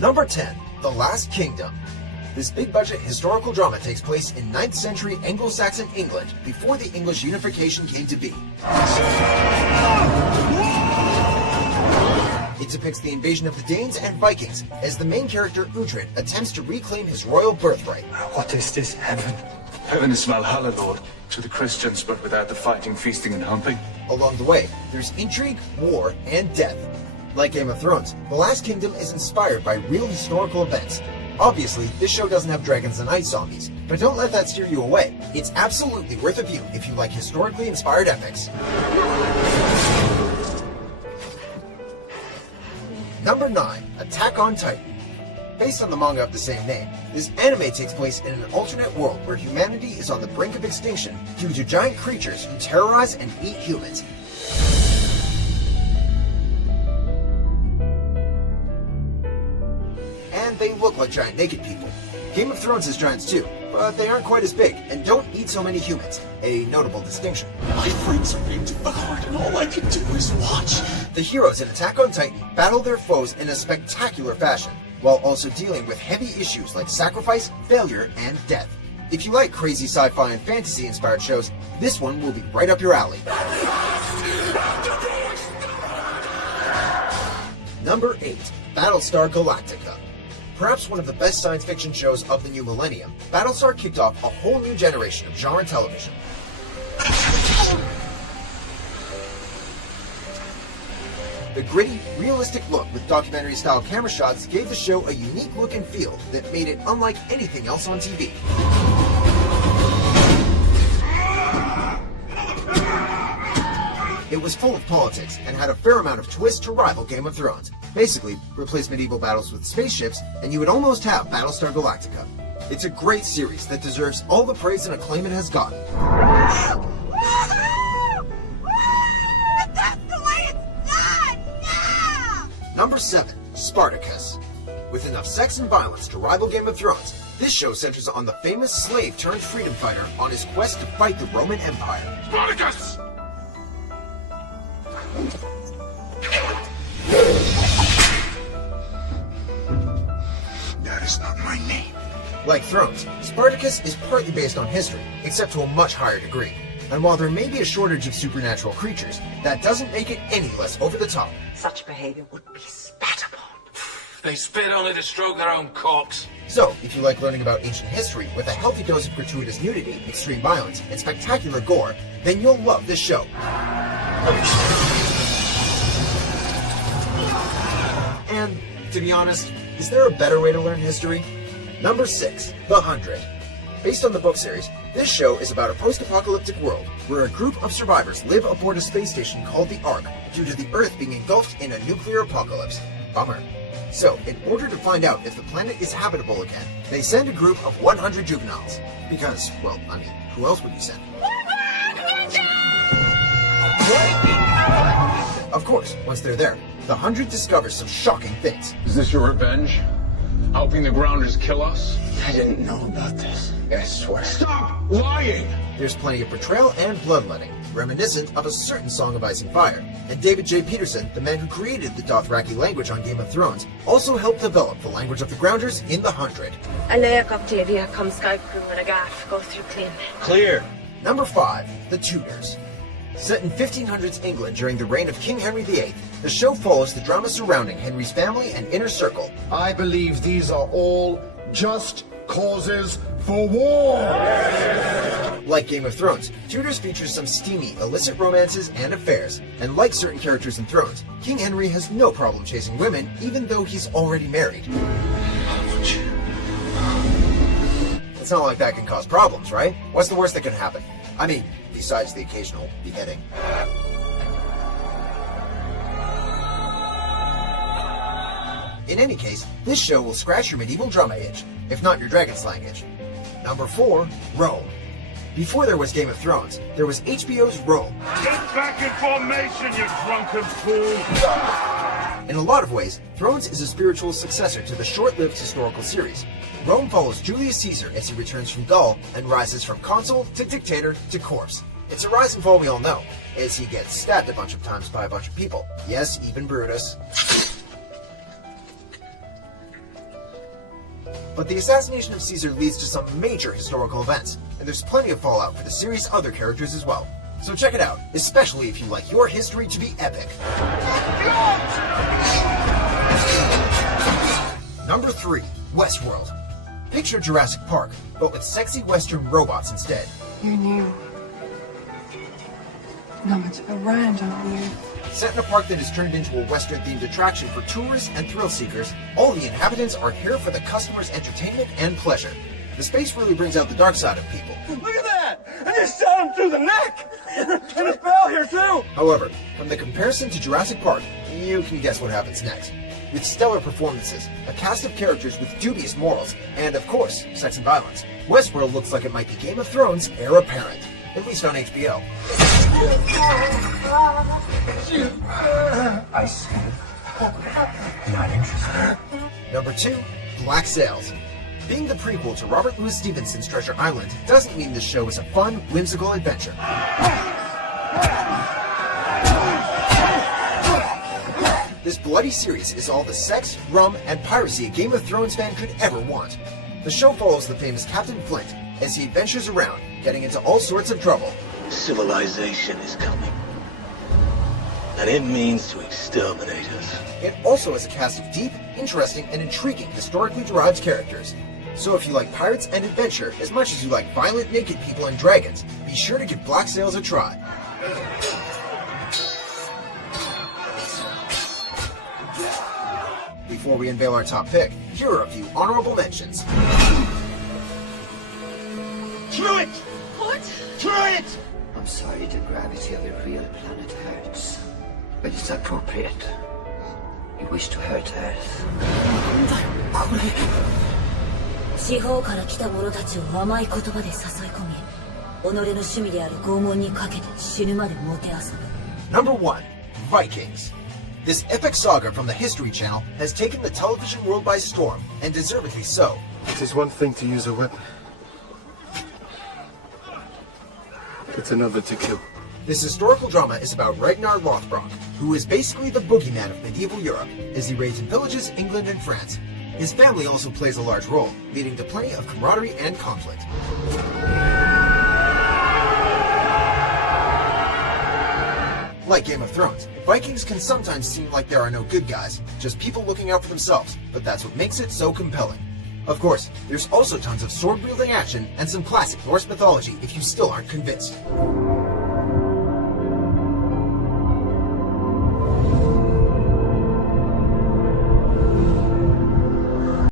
Number 10. The Last Kingdom. This big-budget historical drama takes place in 9th century Anglo-Saxon England before the English unification came to be. It depicts the invasion of the Danes and Vikings as the main character Uhtred attempts to reclaim his royal birthright. What is this heaven? Heaven is Valhalla, Lord, to the Christians, but without the fighting, feasting, and humping. Along the way, there's intrigue, war, and death. Like Game of Thrones, The Last Kingdom is inspired by real historical events. Obviously, this show doesn't have dragons and ice zombies, but don't let that steer you away. It's absolutely worth a view if you like historically inspired epics. Number 9. Attack on Titan. Based on the manga of the same name, this anime takes place in an alternate world where humanity is on the brink of extinction due to giant creatures who terrorize and eat humans. And they look like giant naked people. Game of Thrones has giants too, but they aren't quite as big and don't eat so many humans, a notable distinction. My friends are being devoured and all I can do is watch. The heroes in Attack on Titan battle their foes in a spectacular fashion, while also dealing with heavy issues like sacrifice, failure, and death. If you like crazy sci-fi and fantasy-inspired shows, this one will be right up your alley. Number 8. Battlestar Galactica. Perhaps one of the best science fiction shows of the new millennium, Battlestar kicked off a whole new generation of genre television. The gritty, realistic look with documentary-style camera shots gave the show a unique look and feel that made it unlike anything else on TV. It was full of politics and had a fair amount of twists to rival Game of Thrones. Basically, replace medieval battles with spaceships, and you would almost have Battlestar Galactica. It's a great series that deserves all the praise and acclaim it has gotten. That's the way it's done! Yeah! Number 7. Spartacus. With enough sex and violence to rival Game of Thrones, this show centers on the famous slave-turned-freedom fighter on his quest to fight the Roman Empire. Spartacus! That is not my name. Like Thrones, Spartacus is partly based on history, except to a much higher degree. And while there may be a shortage of supernatural creatures, that doesn't make it any less over the top. Such behavior would be spat upon. They spit on it to stroke their own cocks. So, if you like learning about ancient history with a healthy dose of gratuitous nudity, extreme violence, and spectacular gore, then you'll love this show. And, to be honest, is there a better way to learn history? Number 6. The 100. Based on the book series, this show is about a post-apocalyptic world where a group of survivors live aboard a space station called the Ark due to the Earth being engulfed in a nuclear apocalypse. Bummer. So, in order to find out if the planet is habitable again, they send a group of 100 juveniles. Because, well, I mean, who else would you send? Of course, once they're there, the 100 discovers some shocking things. Is this your revenge? Helping the grounders kill us? I didn't know about this. I swear. Stop lying! There's plenty of betrayal and bloodletting, reminiscent of a certain Song of Ice and Fire. And David J. Peterson, the man who created the Dothraki language on Game of Thrones, also helped develop the language of the Grounders in the 100. Alec Octavia come Skype crew and a gaff go through clean. Clear. Number 5. The Tudors. Set in 1500s England during the reign of King Henry VIII, the show follows the drama surrounding Henry's family and inner circle. I believe these are all just causes for war. Like Game of Thrones, Tudors features some steamy, illicit romances and affairs. And like certain characters in Thrones, King Henry has no problem chasing women, even though he's already married. It's not like that can cause problems, right? What's the worst that can happen? I mean, besides the occasional beheading. In any case, this show will scratch your medieval drama itch, if not your dragon slang itch. Number 4. Rome. Before there was Game of Thrones, there was HBO's Rome. Get back in formation, you drunken fool! In a lot of ways, Thrones is a spiritual successor to the short-lived historical series. Rome follows Julius Caesar as he returns from Gaul and rises from consul to dictator to corpse. It's a rise and fall we all know, as he gets stabbed a bunch of times by a bunch of people. Yes, even Brutus. But the assassination of Caesar leads to some major historical events, and there's plenty of fallout for the series' other characters as well. So check it out, especially if you like your history to be epic. Number 3, Westworld. Picture Jurassic Park, but with sexy Western robots instead. You're new. Not much of a brand, aren't you? Set in a park that has turned into a Western-themed attraction for tourists and thrill-seekers, all the inhabitants are here for the customers' entertainment and pleasure. The space really brings out the dark side of people. Look at that! I just shot him through the neck! And his bell here, too! However, from the comparison to Jurassic Park, you can guess what happens next. With stellar performances, a cast of characters with dubious morals, and of course, sex and violence, Westworld looks like it might be Game of Thrones heir apparent, at least on HBO. I said, not interested. Number 2, Black Sails. Being the prequel to Robert Louis Stevenson's Treasure Island doesn't mean this show is a fun, whimsical adventure. This bloody series is all the sex, rum, and piracy a Game of Thrones fan could ever want. The show follows the famous Captain Flint as he adventures around, getting into all sorts of trouble. Civilization is coming, and it means to exterminate us. It also has a cast of deep, interesting, and intriguing historically derived characters. So if you like pirates and adventure as much as you like violent naked people and dragons, be sure to give Black Sails a try. Before we unveil our top pick, here are a few honorable mentions. Try it! What? Try it! I'm sorry the gravity of the real planet hurts, but it's appropriate. You wish to hurt Earth. 地方から来た者たちを甘い言葉で誘い込み、己の趣味である拷問にかけて死ぬまでもてあそぶ。Number 1, Vikings. This epic saga from the History Channel has taken the television world by storm, and deservedly so. It is one thing to use a weapon. It's another to kill. This historical drama is about Ragnar Lothbrok, who is basically the boogeyman of medieval Europe, as he raids and pillages England and France. His family also plays a large role, leading to plenty of camaraderie and conflict. Like Game of Thrones, Vikings can sometimes seem like there are no good guys, just people looking out for themselves, but that's what makes it so compelling. Of course, there's also tons of sword-wielding action and some classic Norse mythology if you still aren't convinced.